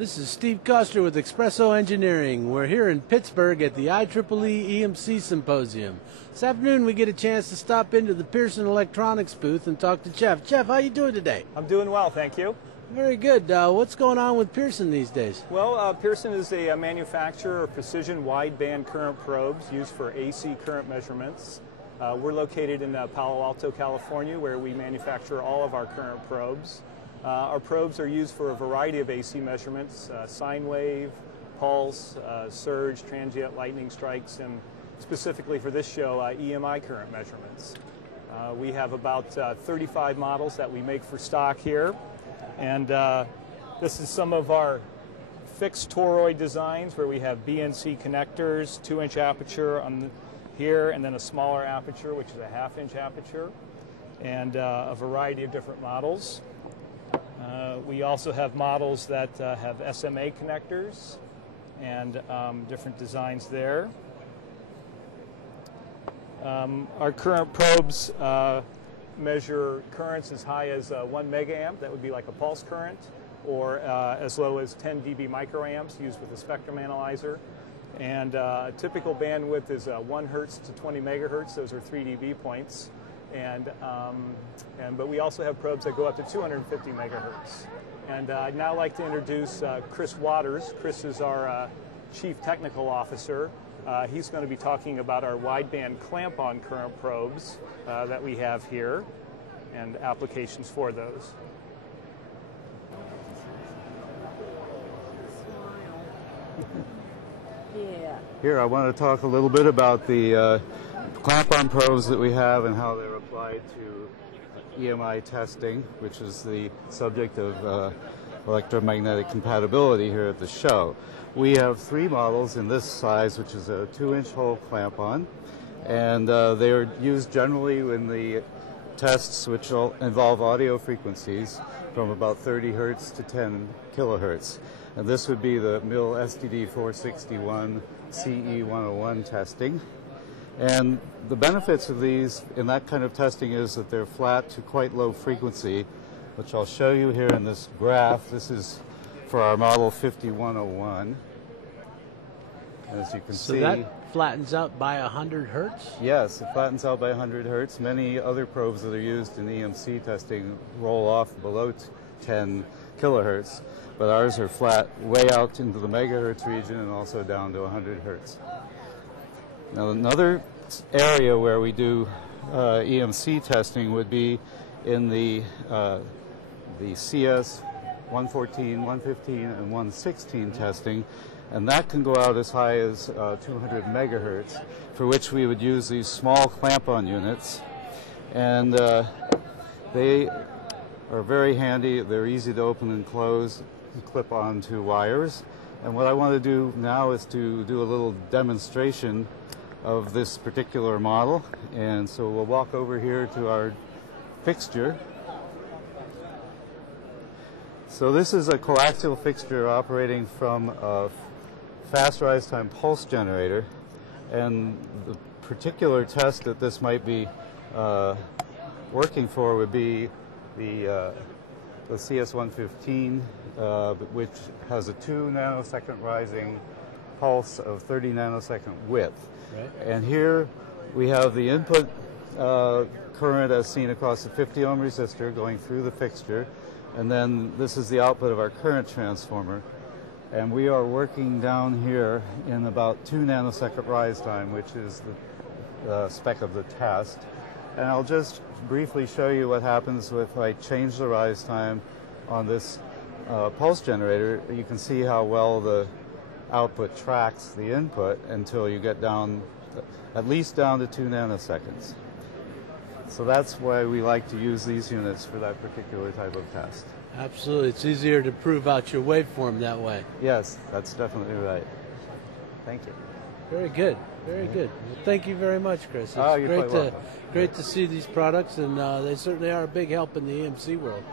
This is Steve Koster with Espresso Engineering. We're here in Pittsburgh at the IEEE EMC Symposium. This afternoon we get a chance to stop into the Pearson electronics booth and talk to Jeff. Jeff, how you doing today? I'm doing well, thank you. Very good. What's going on with Pearson these days? Well, Pearson is a manufacturer of precision wideband current probes used for AC current measurements. We're located in Palo Alto, California, where we manufacture all of our current probes. Our probes are used for a variety of AC measurements, sine wave, pulse, surge, transient lightning strikes, and specifically for this show, EMI current measurements. We have about 35 models that we make for stock here, and this is some of our fixed toroid designs where we have BNC connectors, 2-inch aperture on here, and then a smaller aperture, which is a 1/2-inch aperture, and a variety of different models. We also have models that have SMA connectors and different designs there. Our current probes measure currents as high as 1 megaamp, that would be like a pulse current, or as low as 10 dB microamps used with a spectrum analyzer. And typical bandwidth is 1 hertz to 20 megahertz, those are 3 dB points. But we also have probes that go up to 250 megahertz. And I'd now like to introduce Chris Waters. Chris is our Chief Technical Officer. He's going to be talking about our wideband clamp-on current probes that we have here and applications for those. Yeah. Here, I want to talk a little bit about the clamp-on probes that we have and how they're applied to EMI testing, which is the subject of electromagnetic compatibility here at the show. We have 3 models in this size, which is a 2-inch hole clamp-on, and they are used generally in the tests which involve audio frequencies from about 30 hertz to 10 kilohertz. And this would be the MIL STD 461 CE 101 testing. And the benefits of these in that kind of testing is that they're flat to quite low frequency, which I'll show you here in this graph. This is for our model 5101. As you can see. So that flattens out by 100 hertz? Yes, it flattens out by 100 hertz. Many other probes that are used in EMC testing roll off below 10 kilohertz, but ours are flat way out into the megahertz region and also down to 100 hertz. Now, another area where we do EMC testing would be in the CS 114, 115, and 116 testing, and that can go out as high as 200 megahertz, for which we would use these small clamp-on units, and they are very handy. They're easy to open and close and clip onto wires. And what I want to do now is to do a little demonstration of this particular model, and so we'll walk over here to our fixture. So this is a coaxial fixture operating from a fast rise time pulse generator, and the particular test that this might be working for would be the CS115, which has a 2 nanosecond rising pulse of 30 nanosecond width. Right. And here we have the input current as seen across the 50 ohm resistor going through the fixture, and then this is the output of our current transformer. And we are working down here in about 2 nanosecond rise time, which is the spec of the test. And I'll just briefly show you what happens if I change the rise time on this pulse generator. You can see how well the output tracks the input until you get down, at least down to 2 nanoseconds. So that's why we like to use these units for that particular type of test. Absolutely. It's easier to prove out your waveform that way. Yes, that's definitely right. Thank you. Very good. Very good. Well, thank you very much, Chris. It's you're quite welcome. Great to see these products, and they certainly are a big help in the EMC world.